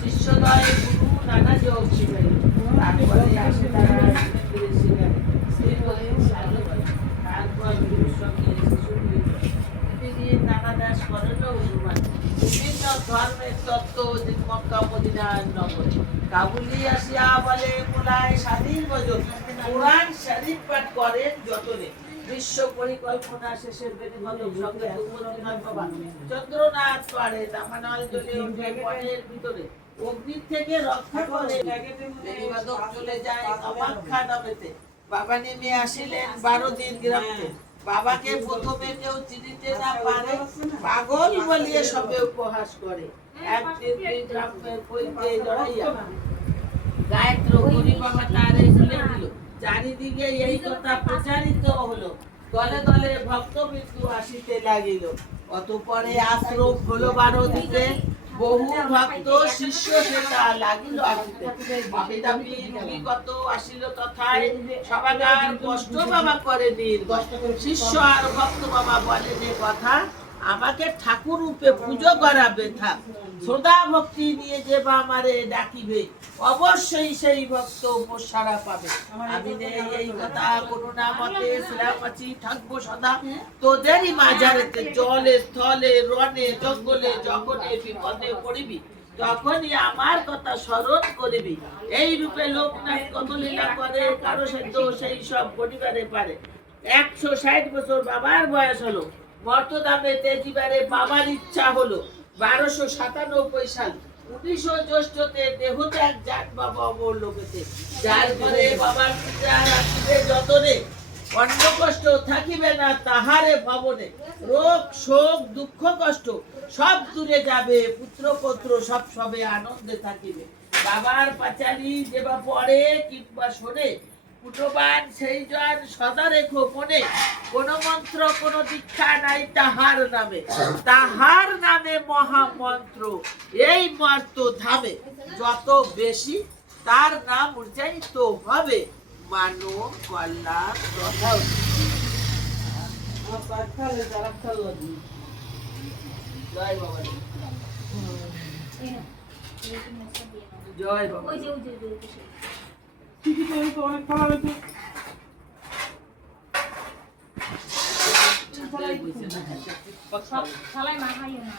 শিষ্যদয় গুরু নানা যোগ শিখাইল। তারপরে আসে তারা বিভিন্ন ধর্মের তত্ত্ব মক্কা মদিনার নগরে কাবুলি আসিয়া বলে মোলায় স্বাধীন বজন কোরআন শরীফ পাঠ করেন যতনে বিশ্ব পরিকল্পনা শেষের বেদিমতক সঙ্গে চন্দ্রনাথ পাড়ে দামানল জ্বলে ওঠে মনের ভিতরে অগ্নির থেকে রক্ষা করে বেদিমতক চলে যায় কামাখ্যা নামেতে। বাবা নেমে আসিলেন 12 দিন গ্রামে। বাবাকে প্রথমে কেউ চিনিতে না পারে, পাগল বলিয়ে সবে উপহাস করে। একদিন গ্রামের কইতে জড়াইয়া গায়ত্র হরি বাবা তারে খুলে দিল। চারিদিকে এই কথা প্রচারিত হলো, দলে দলে ভক্তবৃন্দ আসিতে লাগিল। অতঃপরে আশ্রম হলো 12 দিকে, বহু ভক্ত শিষ্য সেটা লাগিল আসিতে। বাপি কত আসিল তথায়, সবাগার কষ্ট বাবা করে শিষ্য আর ভক্ত বাবা বলেন এ কথা, আমাকে ঠাকুর রূপে পুজো করা বেথা। শ্রদ্ধা ভক্তি নিয়ে যে বা আমারে ডাকিবে, অবশ্যই সেই ভক্ত সারা পাবে। আমি এই কথা করুণা মতে শিলামাচি থাকবো সদা তোদেরই মাঝারেতে, জলে স্থলে রণে জঙ্গলে যখনে বিপদে পড়িবি তখনই আমার কথা স্মরণ করিবি। এই রূপে লোকনাথ কত লীলা করে, কারো সাধ্য সেই সব পরিবারে পারে। 160 বছর বাবার বয়স হলো, মর্তদামে তেজিবারে বাবার ইচ্ছা হলো। 1297 সাল 19 জ্যৈষ্ঠতে দেহত্যাগ যান বাবা অমর লোকেতে। যার পরে বাবার পূজা রাখিবে যতনে, অন্য কষ্ট থাকিবে না তাহারে ভবনে। রোগ শোক দুঃখ কষ্ট সব দূরে যাবে, পুত্র পৌত্র সব সবে আনন্দে থাকিবে। বাবার পাঁচালি যেবা পড়ে কিংবা শোনে, পুটবান সেই জন সদা রেখো মনে। কোন মন্ত্র কোন দীক্ষা নাই তাহার নামে, তাহার নামে মহামন্ত্র এই মর্ত ধামে। যত বেশি তার নাম উচ্চারিত হবে, মানব কল্যাণ তথা। জয় বাবা, জয় বাবা। অনেক খাওয়া হয়েছে। খালাই মা খাইও না।